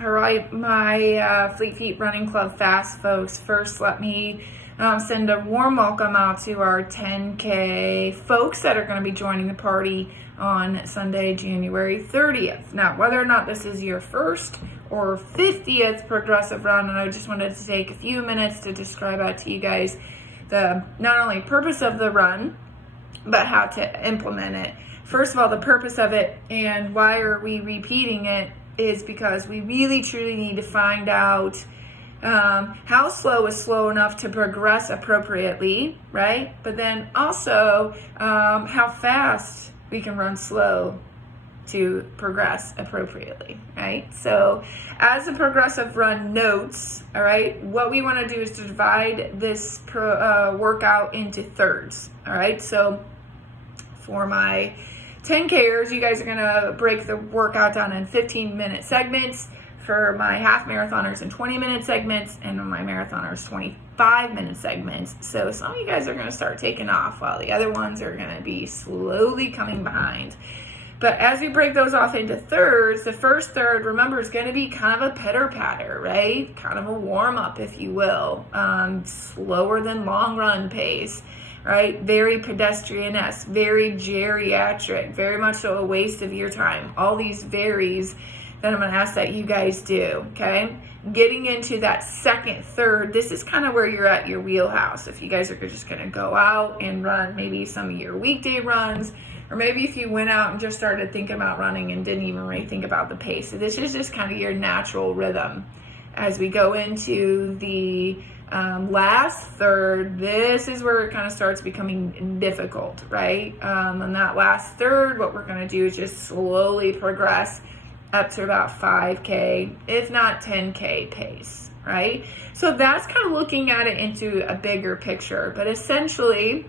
All right, my Fleet Feet Running Club Fast folks, first let me send a warm welcome out to our 10K folks that are going to be joining the party on Sunday, January 30th. Now, whether or not this is your first or 50th progressive run, and I just wanted to take a few minutes to describe out to you guys the not only purpose of the run, but how to implement it. First of all, the purpose of it and why are we repeating it is because we really truly need to find out how slow is slow enough to progress appropriately, right? But then also how fast we can run slow to progress appropriately, right? So as the progressive run notes, all right, what we want to do is to divide this workout into thirds, all right? So for my 10Kers, you guys are going to break the workout down in 15-minute segments. For my half marathoners in 20-minute segments, and my marathoners 25-minute segments. So some of you guys are going to start taking off while the other ones are going to be slowly coming behind. But as we break those off into thirds, the first third, remember, is going to be kind of a pitter-patter, right? Kind of a warm-up, if you will. Slower than long run pace. Right? Very pedestrian-esque, very geriatric, very much so a waste of your time. All these varies that I'm going to ask that you guys do, okay? Getting into that second third, this is kind of where you're at your wheelhouse. If you guys are just going to go out and run maybe some of your weekday runs, or maybe if you went out and just started thinking about running and didn't even really think about the pace. So this is just kind of your natural rhythm. As we go into the last third, this is where it kind of starts becoming difficult, right? On that last third, what we're going to do is just slowly progress up to about 5K, if not 10K pace, right? So that's kind of looking at it into a bigger picture. But essentially,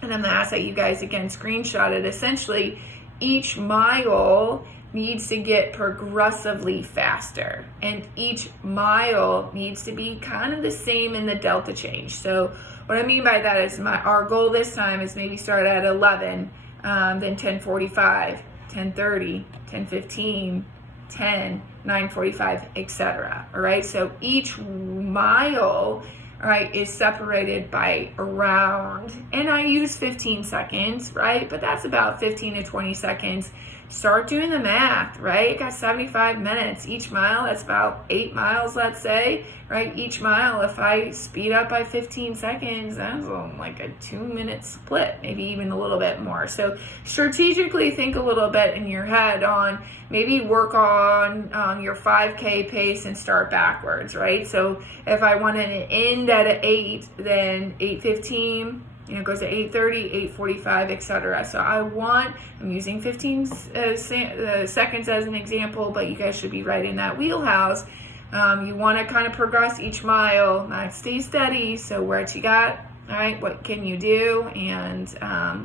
and I'm going to ask that you guys again screenshot it, essentially each mile needs to get progressively faster, and each mile needs to be kind of the same in the delta change. So what I mean by that is our goal this time is maybe start at 11, then 10:45, 10:30, 10:15, 10, 9:45, etc. All right, so each mile, all right, is separated by around, and I use 15 seconds, right? But that's about 15 to 20 seconds. Start doing the math, right? Got 75 minutes. Each mile, that's about 8 miles, let's say, right? Each mile, if I speed up by 15 seconds, that's like a 2-minute split, maybe even a little bit more. So strategically think a little bit in your head on maybe work on your 5K pace and start backwards, right? So if I wanted to end at an 8, then 8:15, it goes to 8:30, 8:45, etc. So I'm using 15 seconds as an example, but you guys should be right in that wheelhouse. You want to kind of progress each mile, not stay steady. So what you got, all right, what can you do, and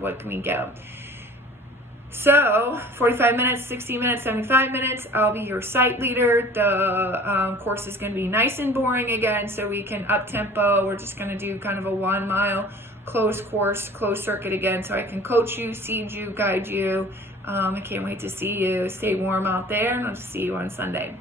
what can we go? So 45 minutes, 60 minutes, 75 minutes, I'll be your site leader. The course is going to be nice and boring again, so we can up tempo. We're just going to do kind of a 1 mile closed course, closed circuit again, so I can coach you, seed you, guide you. I can't wait to see you. Stay warm out there, and I'll see you on Sunday.